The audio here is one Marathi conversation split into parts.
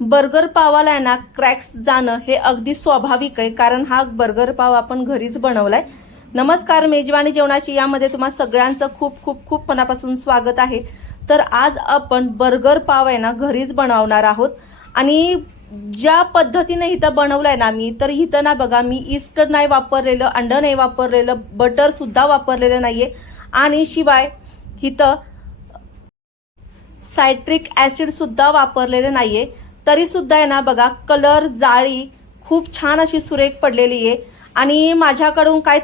बर्गर पावाला आहे ना क्रॅक्स जाणं हे अगदी स्वाभाविक आहे कारण हा बर्गर पाव आपण घरीच बनवलाय. नमस्कार मेजवानी जेवणाची यामध्ये तुम्हा सगळ्यांचं खूप खूप खूप मनापासून स्वागत आहे. तर आज आपण बर्गर पाव आहे ना घरीच बनवणार आहोत. आणि ज्या पद्धतीने इथं बनवलाय ना मी तर इथं ना बघा मी इस्ट नाही वापरलेलं अंड नाही वापरलेलं बटर सुद्धा वापरलेलं नाहीये. आणि शिवाय इथं सायट्रिक ऍसिड सुद्धा वापरलेलं नाहीये. तरी सुद्धा आहे ना बघा कलर जाळी खूप छान अशी सुरेख पडलेली आहे. आणि माझ्याकडून काय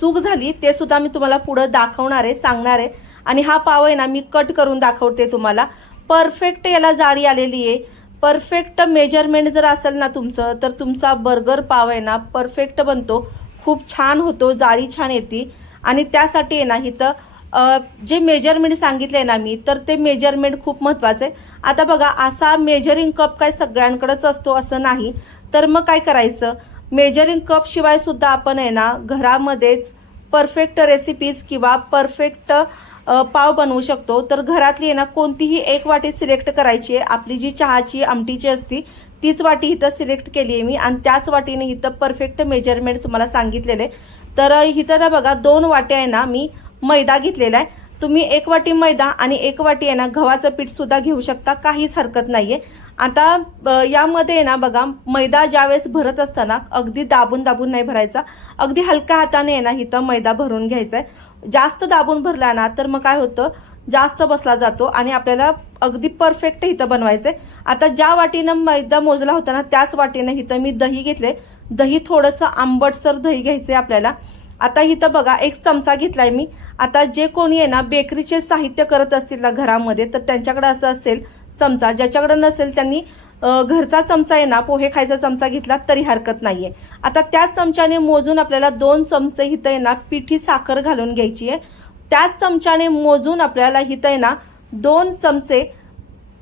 चूक झाली ते सुद्धा मी तुम्हाला पुढं दाखवणार आहे सांगणार आहे. आणि हा पाव आहे ना मी कट करून दाखवते तुम्हाला. परफेक्ट याला जाळी आलेली आहे. परफेक्ट मेजरमेंट जर असेल ना तुमचं तर तुमचा बर्गर पाव आहे ना परफेक्ट बनतो. खूप छान होतो जाळी छान येते. आणि त्यासाठी आहे ना इथं जे मेजरमेंट सांगितले ना मी तर ते मेजरमेंट खूप महत्त्वाचं आहे. आता बघा असा मेजरिंग कप काय सगळ्यांकडेच असतो असं नाही. तर मग काय करायचं? मेजरिंग कप शिवाय सुद्धा आपण आहे ना घरामध्येच परफेक्ट रेसिपीज किंवा परफेक्ट पाव बनवू शकतो. तर घरातली आहे ना कोणतीही एक वाटी सिलेक्ट करायची आहे. आपली जी चहाची आमटीची असती तीच वाटी इथं सिलेक्ट केली आहे मी. आणि त्याच वाटीने इथं परफेक्ट मेजरमेंट तुम्हाला सांगितलेले तर इथं ना बघा दोन वाट्या आहे ना मी मैदा घेतलेला आहे. तुम्ही एक वाटी मैदा आणि एक वाटी आहे ना गव्हाचं पीठ सुद्धा घेऊ शकता काहीच हरकत नाहीये. आता यामध्ये आहे ना बघा मैदा ज्यावेळेस भरत असताना अगदी दाबून दाबून नाही भरायचा. अगदी हलक्या हाताने आहे ना इथं मैदा भरून घ्यायचा आहे जास्त दाबून भरला ना तर मग काय होतं? जास्त बसला जातो आणि आपल्याला अगदी परफेक्ट इथं बनवायचं आहे आता ज्या वाटीनं मैदा मोजला होता ना त्याच वाटीनं इथं मी दही घेतले दही थोडंसं आंबटसर दही घ्यायचं आहे आपल्याला. आता इथं बघा एक चमचा घेतलाय मी. आता जे कोणी आहे ना बेकरीचे साहित्य करत असतील ना घरामध्ये तर त्यांच्याकडे असं असेल चमचा. ज्याच्याकडे नसेल त्यांनी घरचा चमचा आहे ना पोहे खायचा चमचा घेतला तरी हरकत नाहीये. आता त्याच चमच्याने मोजून आपल्याला दोन चमचे इथं आहे ना पिठी साखर घालून घ्यायची आहे. त्याच चमच्याने मोजून आपल्याला इथं आहे ना दोन चमचे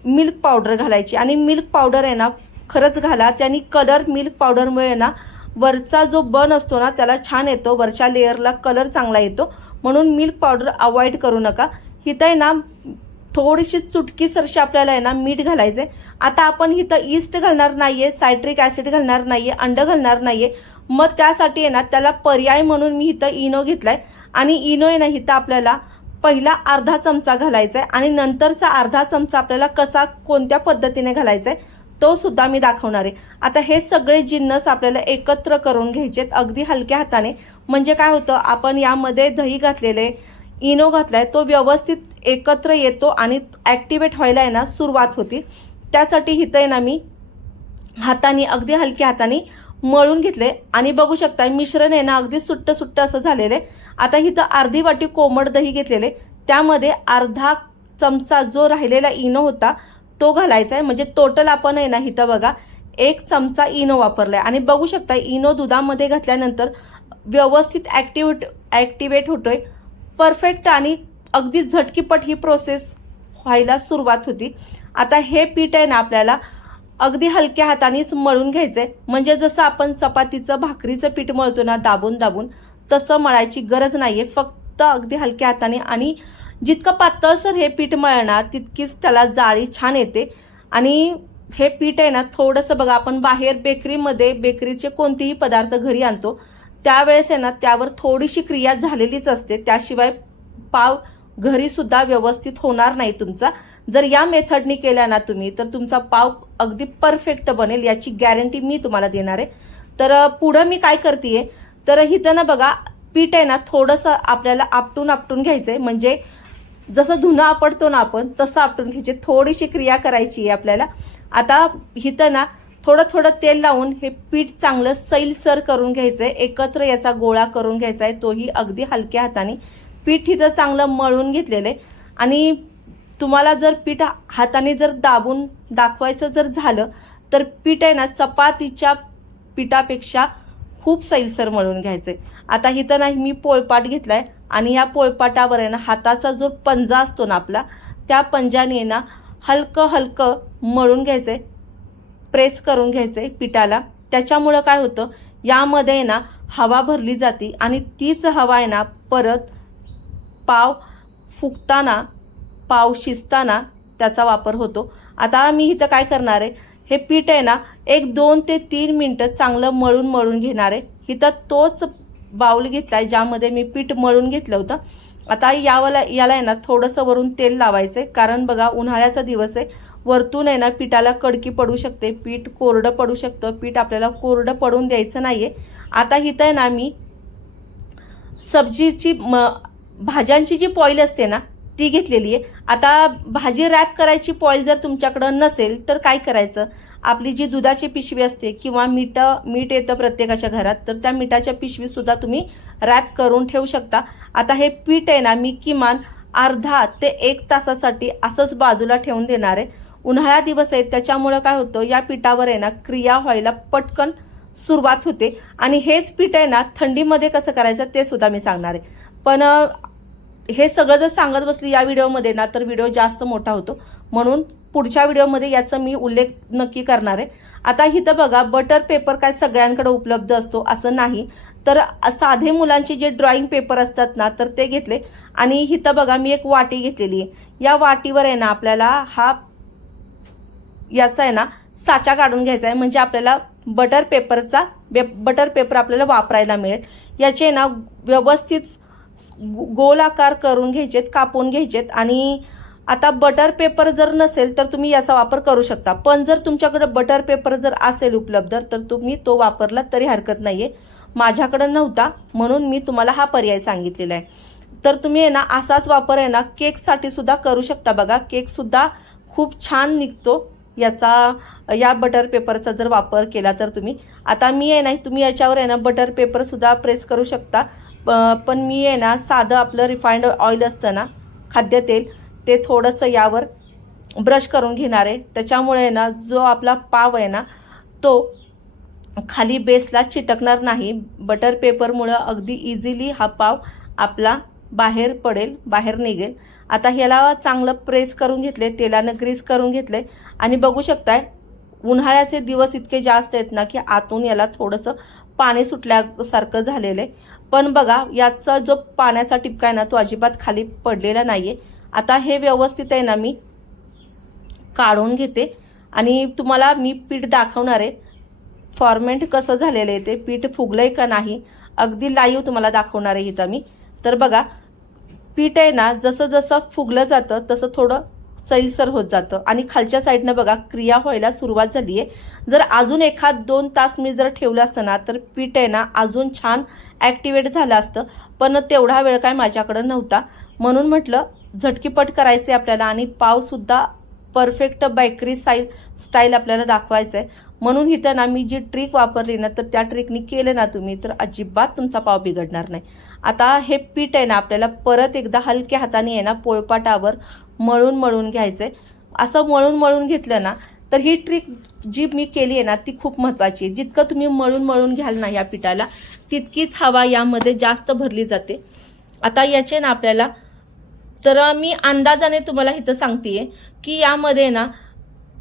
मिल्क पावडर घालायची. आणि मिल्क पावडर आहे ना खरंच घाला. त्यांनी कलर मिल्क पावडरमुळे ना वरचा जो बन असतो ना त्याला छान येतो. वरच्या लेअरला कलर चांगला येतो. म्हणून मिल्क पावडर अवॉइड करू नका. इथं आहे ना थोडीशी चुटकीसरशी आपल्याला आहे ना मीठ घालायचंय. आता आपण हिथं ईस्ट घालणार नाहीये सायट्रिक ऍसिड घालणार नाहीये अंड घालणार नाहीये. मग त्यासाठी आहे ना त्याला पर्याय म्हणून मी इथं इनो घेतलाय. आणि इनो आहे ना इथं आपल्याला पहिला अर्धा चमचा घालायचा आहे आणि नंतरचा अर्धा चमचा आपल्याला कसा कोणत्या पद्धतीने घालायचा आहे तो सुद्धा मी दाखवणार आहे. आता हे सगळे जिन्नस आपल्याला एकत्र करून घ्यायचेत अगदी हलक्या हाताने. म्हणजे काय होतं आपण यामध्ये दही घातलेले इनो घातलाय तो व्यवस्थित एकत्र येतो आणि ॲक्टिवेट व्हायला आहे ना सुरुवात होती. त्यासाठी इथं आहे ना मी हाताने अगदी हलक्या हाताने मळून घेतले. आणि बघू शकता मिश्रण आहे ना अगदी सुट्ट सुट्ट असं झालेलं आहे. आता इथं अर्धी वाटी कोमट दही घेतलेले. त्यामध्ये अर्धा चमचा जो राहिलेला इनो होता तो घालायचा आहे म्हणजे टोटल आपण आहे ना इथं बघा एक चमचा इनो वापरलाय. आणि बघू शकता इनो दुधामध्ये घातल्यानंतर व्यवस्थित ॲक्टिवेट ॲक्टिवेट होतोय. परफेक्ट आणि अगदी झटकीपट ही प्रोसेस व्हायला सुरुवात होती. आता हे पीठ आहे ना आपल्याला अगदी हलक्या हातानेच मळून घ्यायचंय. म्हणजे जसं आपण चपातीचं भाकरीचं पीठ मळतो ना दाबून दाबून तसं मळायची गरज नाही आहे फक्त अगदी हलक्या हाताने आणि जितकं पातळसर हे पीठ मळणार तितकीच त्याला जाळी छान येते. आणि हे पीठ आहे ना थोडंसं बघा आपण बाहेर बेकरीमध्ये बेकरीचे कोणतेही पदार्थ घरी आणतो त्यावेळेस आहे ना त्यावर थोडीशी क्रिया झालेलीच असते. त्याशिवाय पाव घरी सुद्धा व्यवस्थित होणार नाही तुमचा. जर या मेथडनी केल्या ना तुम्ही तर तुमचा पाव अगदी परफेक्ट बनेल याची गॅरंटी मी तुम्हाला देणार आहे. तर पुढं मी काय करते तर इथं ना बघा पीठ आहे ना थोडंसं आपल्याला आपटून आपटून घ्यायचं आहे म्हणजे जसं धुणं आपटतो ना आपण तसं आपटून घ्यायचे. थोडीशी क्रिया करायची आहे आपल्याला. आता इथं ना थोडं थोडं तेल लावून हे पीठ चांगलं सैलसर करून घ्यायचं आहे एकत्र याचा गोळा करून घ्यायचा आहे तोही अगदी हलक्या हाताने. पीठ इथं चांगलं मळून घेतलेलं आहे आणि तुम्हाला जर पीठ हाताने जर दाबून दाखवायचं जर झालं तर पीठ आहे ना चपातीच्या पिठापेक्षा खूप सैलसर मळून घ्यायचं आहे आता इथं नाही मी पोळपाट घेतलाय आणि ह्या पोळपाटावर आहे ना हाताचा जो पंजा असतो ना आपला त्या पंजाने ना हलकं हलकं मळून घ्यायचंय प्रेस करून घ्यायचंय पिठाला. त्याच्यामुळं काय होतं यामध्ये आहे ना हवा भरली जाते आणि तीच हवा आहे ना परत पाव फुगताना पाव शिजताना त्याचा वापर होतो. आता मी इथं काय करणार आहे हे पीठ आहे ना एक दोन ते तीन मिनटं चांगलं मळून मळून घेणार आहे. इथं तोच बाऊल घेतला आहे ज्यामध्ये मी पीठ मळून घेतलं होतं. आता यावाला याला आहे ना थोडंसं वरून तेल लावायचं आहे कारण बघा उन्हाळ्याचा दिवस आहे. वरतून आहे ना पिठाला कडकी पडू शकते. पीठ कोरडं पडू शकतं. पीठ आपल्याला कोरडं पडून द्यायचं नाही आहे आता इथं आहे ना मी सब्जीची म भाज्यांची जी पॉईल असते ना ती घेतलेली आहे. आता भाजी रॅप करायची पॉईल जर तुमच्याकडं नसेल तर काय करायचं? आपली जी दुधाची पिशवी असते किंवा मीठ मीठ येतं प्रत्येकाच्या घरात तर त्या मिठाच्या पिशवीसुद्धा तुम्ही रॅप करून ठेवू शकता. आता हे पीठ आहे ना मी किमान अर्धा ते एक तासासाठी असंच बाजूला ठेवून देणार आहे. उन्हाळा दिवस आहे त्याच्यामुळं काय होतं या पिठावर आहे ना क्रिया व्हायला पटकन सुरुवात होते. आणि हेच पीठ आहे ना थंडीमध्ये कसं करायचं ते सुद्धा मी सांगणार आहे. पण हे सगळं जर सांगत बसली या व्हिडिओमध्ये ना तर व्हिडिओ जास्त मोठा होतो. म्हणून पुढच्या व्हिडिओमध्ये याचा मी उल्लेख नक्की करणार आहे. आता इथं बघा बटर पेपर काय सगळ्यांकडे उपलब्ध असतो असं नाही. तर साधे मुलांचे जे ड्रॉइंग पेपर असतात ना तर ते घेतले. आणि इथं बघा मी एक वाटी घेतलेली आहे. या वाटीवर आहे ना आपल्याला हा याचा आहे ना साचा काढून घ्यायचा आहे. म्हणजे आपल्याला बटर पेपरचा बे बटर पेपर आपल्याला वापरायला मिळेल. याचे आहे ना व्यवस्थित गोल आकार करून घ्यायचेत कापून घ्यायचेत आणि आता बटर पेपर जर नसेल तर तुम्ही याचा वापर करू शकता. पण जर तुमच्याकडे बटर पेपर जर असेल उपलब्ध तर तुम्ही तो वापरला तरी हरकत नाही आहे माझ्याकडं नव्हता म्हणून मी तुम्हाला हा पर्याय सांगितलेला आहे. तर तुम्ही आहे ना असाच वापर आहे ना केकसाठी सुद्धा करू शकता बघा. केकसुद्धा खूप छान निघतो. याचा या बटर पेपरचा जर वापर केला तर तुम्ही. आता मी आहे ना तुम्ही याच्यावर आहे ना बटर पेपरसुद्धा प्रेस करू शकता. प- पण मी आहे ना साधं आपलं रिफाईंड ऑइल असतं ना खाद्यतेल ते थोडंसं यावर ब्रश करून घेणार आहे. त्याच्यामुळे आहे ना जो आपला पाव आहे ना तो खाली बेसला चिटकणार नाही. बटर पेपरमुळं अगदी इझिली हा पाव आपला बाहेर पडेल बाहेर निघेल. आता ह्याला चांगलं प्रेस करून घेतले तेलानं ग्रीस करून घेतले. आणि बघू शकताय उन्हाळ्याचे दिवस इतके जास्त आहेत ना की आतून याला थोडंसं पाणी सुटल्यासारखं झालेलं आहे. पण बघा याचा जो पाण्याचा टिपका आहे ना तो अजिबात खाली पडलेला नाही आहे आता हे व्यवस्थित आहे ना मी काढून घेते. आणि तुम्हाला मी पीठ दाखवणार आहे. फॉर्मेंट कसं झालेलं आहे ते पीठ फुगलं आहे का नाही अगदी लाईव्ह तुम्हाला दाखवणार आहे इथं मी. तर बघा पीठ आहे ना जसं जसं फुगलं जातं तसं थोडं सैलसर होत जातं. आणि खालच्या साईडनं बघा क्रिया व्हायला सुरुवात झाली आहे जर अजून एखाद दोन तास मी जर ठेवलं असतं ना तर पीठ आहे ना अजून छान ॲक्टिवेट झालं असतं. पण तेवढा वेळ काय माझ्याकडं नव्हता. म्हणून म्हटलं झटकीपट करायचे आपल्याला आणि पावसुद्धा परफेक्ट बेकरी स्टाईल स्टाईल आपल्याला दाखवायचं आहे म्हणून इथं ना मी जी ट्रिक वापरली ना तर त्या ट्रिकनी केलं ना तुम्ही तर अजिबात तुमचा पाव बिघडणार नाही. आता हे पीठ आहे ना आपल्याला परत एकदा हलक्या हाताने आहे ना पोळपाटावर मळून मळून घ्यायचं आहे असं मळून मळून घेतलं ना तर ही ट्रिक जी मी केली आहे ना ती खूप महत्त्वाची आहे. जितकं तुम्ही मळून मळून घ्याल ना या पिठाला तितकीच हवा यामध्ये जास्त भरली जाते. आता याचे ना आपल्याला तर मी अंदाजाने तुम्हाला इथं सांगते की यामध्ये ना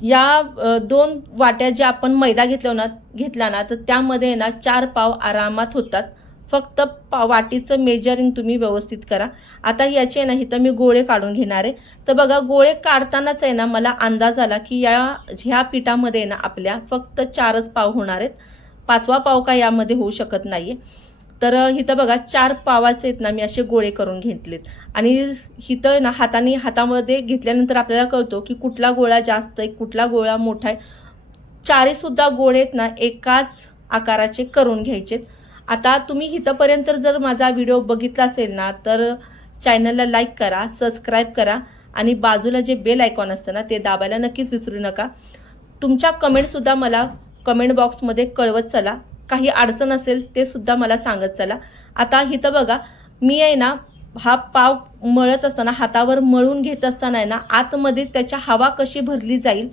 या दोन वाट्या ज्या आपण मैदा घेतला ना घेतला ना तर त्यामध्ये ना चार पाव आरामात होतात. फक्त पा वाटीचं मेजरिंग तुम्ही व्यवस्थित करा. आता याचे ना इथं मी गोळे काढून घेणार आहे. तर बघा गोळे काढतानाच आहे ना मला अंदाज आला की या ह्या पिठामध्ये ना आपल्या फक्त चारच पाव होणार आहेत. पाचवा पाव का यामध्ये होऊ शकत नाही तर इथं बघा चार पावाचे आहेत ना मी असे गोळे करून घेतलेत. आणि इथं ना हाताने हातामध्ये घेतल्यानंतर आपल्याला कळतो की कुठला गोळा जास्त आहे कुठला गोळा मोठा आहे. चारीसुद्धा गोळे आहेत ना एकाच आकाराचे करून घ्यायचेत. आता तुम्ही इथंपर्यंत जर माझा व्हिडिओ बघितला असेल ना तर चॅनलला लाईक करा सबस्क्राईब करा आणि बाजूला जे बेल आयकॉन असतं ना ते दाबायला नक्कीच विसरू नका. तुमच्या कमेंटसुद्धा मला कमेंट बॉक्समध्ये कळवत चला. काही अडचण असेल ते सुद्धा मला सांगत चला. आता इथं बघा मी आहे ना हा पाव मळत असताना हातावर मळून घेत असताना आहे ना आतमध्ये त्याच्या हवा कशी भरली जाईल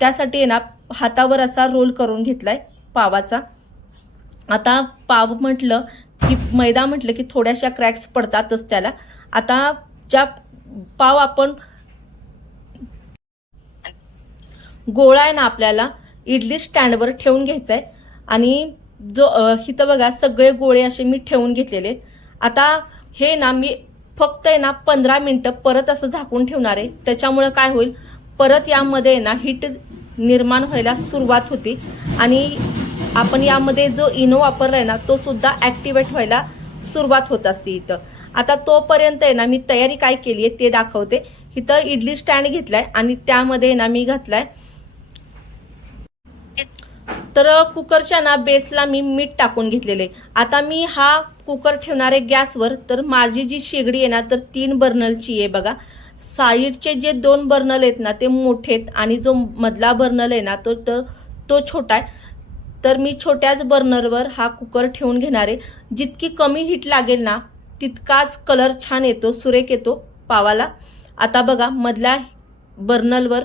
त्यासाठी आहे ना हातावर असा रोल करून घेतला आहे पावाचा. आता पाव म्हटलं की मैदा म्हटलं की थोड्याशा क्रॅक्स पडतातच त्याला. आता ज्या पाव आपण गोळा आहे ना आपल्याला इडली स्टँडवर ठेवून घ्यायचा आहे. आणि जो इथं बघा सगळे गोळे असे मी ठेवून घेतलेले. आहेत. आता हे ना मी फक्त आहे ना पंधरा मिनटं परत असं झाकून ठेवणार आहे. त्याच्यामुळं काय होईल? परत यामध्ये ना हीट निर्माण व्हायला सुरुवात होती. आणि आपण यामध्ये जो इनो वापरला आहे ना तो सुद्धा ॲक्टिवेट व्हायला सुरुवात होत असते इथं. आता तोपर्यंत आहे ना मी तयारी काय केली आहे ते दाखवते. इथं इडली स्टँड घेतलाय आणि त्यामध्ये ना मी घातलाय. तर कुकरच्या ना बेसला मी मीठ टाकून घेतलेले आता मी हा कुकर ठेवणार आहे गॅसवर. तर माझी जी शेगडी आहे ना तर तीन बर्नलची आहे बघा. साईडचे जे दोन बर्नल आहेत ना ते मोठे आहेत. आणि जो मधला बर्नल आहे ना तो तर तो छोटा आहे. तर मी छोट्याच बर्नरवर हा कुकर ठेवून घेणार आहे. जितकी कमी हीट लागेल ना तितकाच कलर छान येतो सुरेख येतो पावाला. आता बघा मधल्या बर्नलवर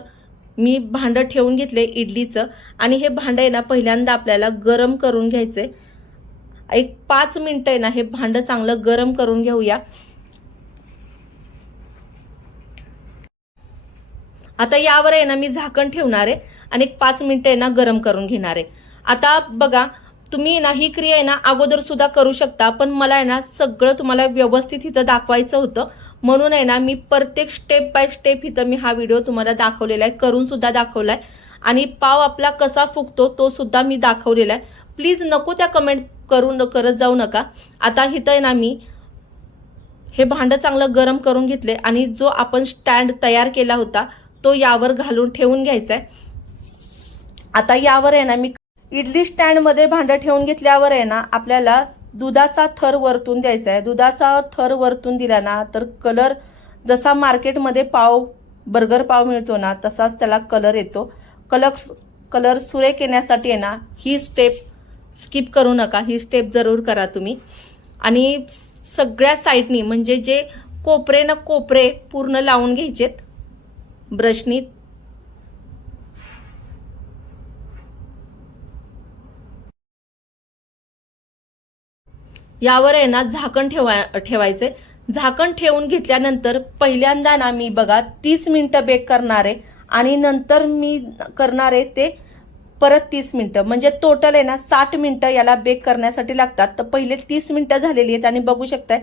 मी भांडं ठेवून घेतले इडलीचं. आणि हे भांडं आहे ना पहिल्यांदा आपल्याला गरम करून घ्यायचं आहे एक पाच मिनटं आहे ना हे भांडं चांगलं गरम करून घेऊया. आता यावर आहे ना मी झाकण ठेवणार आहे. आणि एक पाच मिनटं आहे ना गरम करून घेणार आहे. आता बघा तुम्ही ना ही क्रिया आहे ना अगोदर सुद्धा करू शकता पण मला आहे ना सगळं तुम्हाला व्यवस्थित इथं दाखवायचं होतं. म्हणून आहे ना मी प्रत्येक स्टेप बाय स्टेप इथं मी हा व्हिडिओ तुम्हाला दाखवलेला आहे करून सुद्धा दाखवला आहे. आणि पाव आपला कसा फुगतो तो सुद्धा मी दाखवलेला आहे. प्लीज नको त्या कमेंट करून करत जाऊ नका. आता इथं आहे ना मी हे भांडं चांगलं गरम करून घेतले आणि जो आपण स्टँड तयार केला होता तो यावर घालून ठेवून घ्यायचा आहे. आता यावर आहे ना मी इडली स्टँडमध्ये भांडं ठेवून घेतल्यावर आहे ना आपल्याला दुधाचा थर वरतून द्यायचा आहे. दुधाचा थर वरतून दिला ना तर कलर जसा मार्केटमध्ये पाव बर्गर पाव मिळतो ना तसाच त्याला कलर येतो. कलर कलर सुरेख येण्यासाठी आहे ना ही स्टेप स्किप करू नका. ही स्टेप जरूर करा तुम्ही. आणि सगळ्या साईडनी म्हणजे जे कोपरे ना कोपरे पूर्ण लावून घ्यायचेत ब्रशनी यावर आहे ना झाकण ठेवा ठेवायचे झाकण ठेवून घेतल्यानंतर पहिल्यांदा ना मी बघा तीस मिनटं बेक करणार आहे आणि नंतर मी करणार आहे ते परत तीस मिनटं. म्हणजे टोटल आहे ना साठ मिनटं याला बेक करण्यासाठी लागतात. तर पहिले तीस मिनटं झालेली आहेत आणि बघू शकताय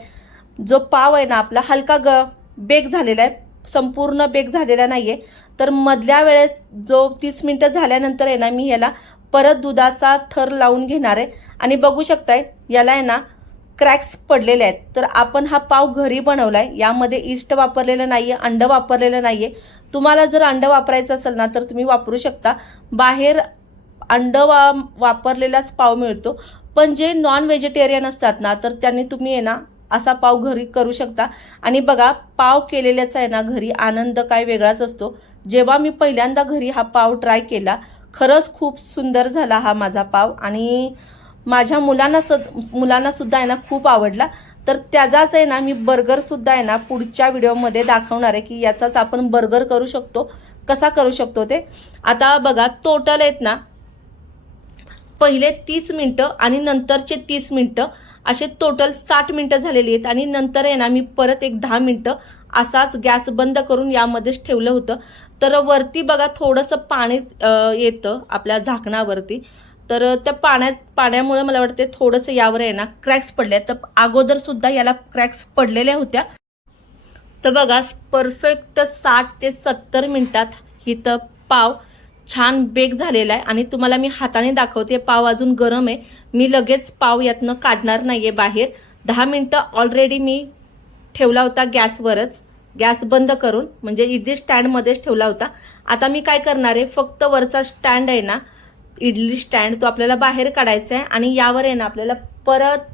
जो पाव आहे ना आपला हलका ग बेक झालेला आहे. संपूर्ण बेक झालेला नाही आहे तर मधल्या वेळेस जो तीस मिनटं झाल्यानंतर आहे ना मी याला परत दुधाचा थर लावून घेणार आहे. आणि बघू शकताय याला आहे ना क्रॅक्स पडलेले आहेत. तर आपण हा पाव घरी बनवलाय. यामध्ये इस्ट वापरलेलं नाहीये अंड वापरलेलं नाहीये. तुम्हाला जर अंड वापरायचं असेल ना तर तुम्ही वापरू शकता. बाहेर अंड वा वापरलेलाच पाव मिळतो. पण जे नॉन व्हेजिटेरियन असतात ना तर त्यांनी तुम्ही आहे ना असा पाव घरी करू शकता. आणि बघा पाव केलेल्याचा आहे ना घरी आनंद काय वेगळाच असतो. जेव्हा मी पहिल्यांदा घरी हा पाव ट्राय केला खरंच खूप सुंदर झाला हा माझा पाव. आणि माझ्या मुलांना सद मुलांना सुद्धा आहे ना खूप आवडला. तर त्याचाच आहे ना मी बर्गर सुद्धा आहे ना पुढच्या व्हिडिओमध्ये दाखवणार आहे की याचाच आपण बर्गर करू शकतो. कसा करू शकतो ते? आता बघा टोटल आहेत ना पहिले तीस मिनटं आणि नंतरचे तीस मिनटं. असे टोटल साठ मिनटं झालेली आहेत आणि नंतर आहे ना मी परत एक दहा मिनटं असाच गॅस बंद करून यामध्येच ठेवलं होतं. तर वरती बघा थोडंसं पाणी येतं आपल्या झाकणावरती. तर त्या पाण्यात पाण्यामुळे मला वाटते थोडंसं यावर आहे ना क्रॅक्स पडले तर अगोदर सुद्धा याला क्रॅक्स पडलेल्या होत्या. तर बघा परफेक्ट साठ ते सत्तर मिनिटात इथं पाव छान बेक झालेला आहे. आणि तुम्हाला मी हाताने दाखवते पाव अजून गरम आहे. मी लगेच पाव यातनं काढणार नाहीये बाहेर. दहा मिनटं ऑलरेडी मी ठेवला होता गॅसवरच. गॅस बंद करून म्हणजे इडली स्टँडमध्येच ठेवला होता. आता मी काय करणार आहे फक्त वरचा स्टँड आहे ना इडली स्टँड तो आपल्याला बाहेर काढायचा आहे आणि यावर आहे ना आपल्याला परत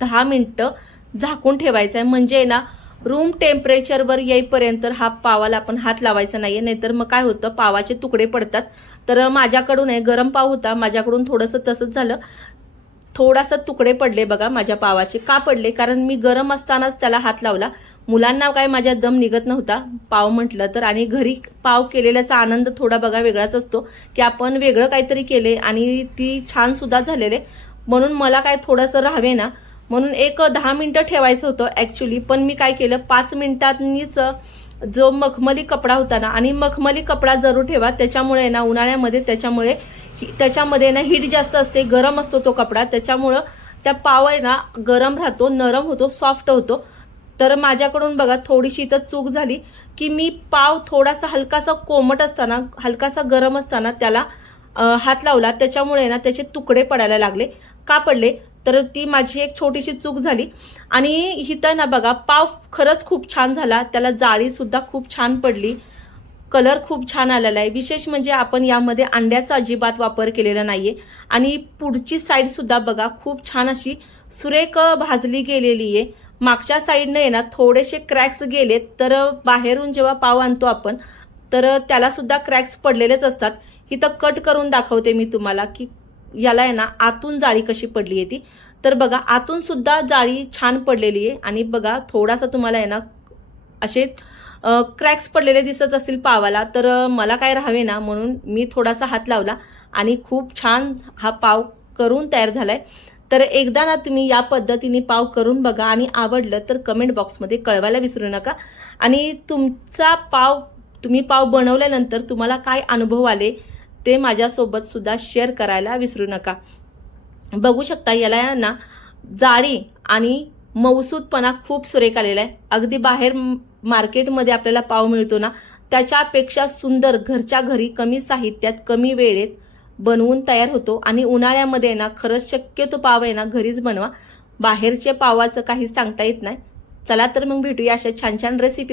दहा मिनटं झाकून ठेवायचं आहे. म्हणजे आहे ना रूम टेम्परेचरवर येईपर्यंत हा पावाला आपण हात लावायचा नाही आहे नाहीतर मग काय होतं पावाचे तुकडे पडतात. तर माझ्याकडून आहे गरम पाव होता माझ्याकडून थोडंसं तसंच झालं. थोडासा तुकडे पडले बघा माझ्या पावाचे का पडले? कारण मी गरम असतानाच त्याला हात लावला. मुलांना काय माझ्या दम निघत नव्हता पाव म्हटलं तर. आणि घरी पाव केलेल्याचा आनंद थोडा बघा वेगळाच असतो की आपण वेगळं काहीतरी केले आणि ती छान सुद्धा झालेले. म्हणून मला काय थोडंसं राहावे ना म्हणून एक दहा मिनिटं ठेवायचं होतं ॲक्च्युली पण मी काय केलं पाच मिनिटांनीच जो मखमली कपडा होता ना आणि मखमली कपडा जरूर ठेवा. त्याच्यामुळे ना उन्हाळ्यामध्ये त्याच्यामुळे त्याच्यामध्ये ना हीट जास्त असते गरम असतो तो कपडा. त्याच्यामुळं त्या पाव आहे ना गरम राहतो नरम होतो सॉफ्ट होतो. तर माझ्याकडून बघा थोडीशी इथं चूक झाली की मी पाव थोडासा हलकासा कोमट असताना हलकासा गरम असताना त्याला हात लावला. त्याच्यामुळे ना त्याचे तुकडे पडायला लागले का पडले? तर ती माझी एक छोटीशी चूक झाली. आणि हिथं ना बघा पाव खरंच खूप छान झाला. त्याला जाळीसुद्धा खूप छान पडली. कलर खूप छान आलेला आहे. विशेष म्हणजे आपण यामध्ये अंड्याचा अजिबात वापर केलेला नाही आहे आणि पुढची साईडसुद्धा बघा खूप छान अशी सुरेख भाजली गेलेली आहे. मागच्या साईडनं आहे ना थोडेसे क्रॅक्स गेलेत तर बाहेरून जेव्हा पाव आणतो आपण तर त्यालासुद्धा क्रॅक्स पडलेलेच असतात. इथं कट करून दाखवते मी तुम्हाला की याला आहे ना आतून जाळी कशी पडली आहे ती. तर बघा आतून सुद्धा जाळी छान पडलेली आहे. आणि बघा थोडासा तुम्हाला आहे ना असे क्रॅक्स पडलेले दिसत असतील पावाला तर मला काय राहावे ना म्हणून मी थोडासा हात लावला आणि खूप छान हा पाव करून तयार झाला आहे तर एकदा ना तुम्ही या पद्धतीने पाव करून बघा आणि आवडलं तर कमेंट बॉक्समध्ये कळवायला विसरू नका. आणि तुमचा पाव तुम्ही पाव बनवल्यानंतर तुम्हाला काय अनुभव आले ते माझ्यासोबत सुद्धा शेअर करायला विसरू नका. बघू शकता याला ना जाळी आणि मऊसूदपणा खूप सुरेख आलेला आहे. अगदी बाहेर मार्केटमध्ये आपल्याला पाव मिळतो ना त्याच्यापेक्षा सुंदर घरच्या घरी कमी साहित्यात कमी वेळेत बनवून तयार होतो. आणि उन्हाळ्यामध्ये ना खरंच शक्यतो पाव आहे ना घरीच बनवा. बाहेरच्या पावाचं काही सांगता येत नाही. चला तर मग भेटूया अशा छान छान रेसिपी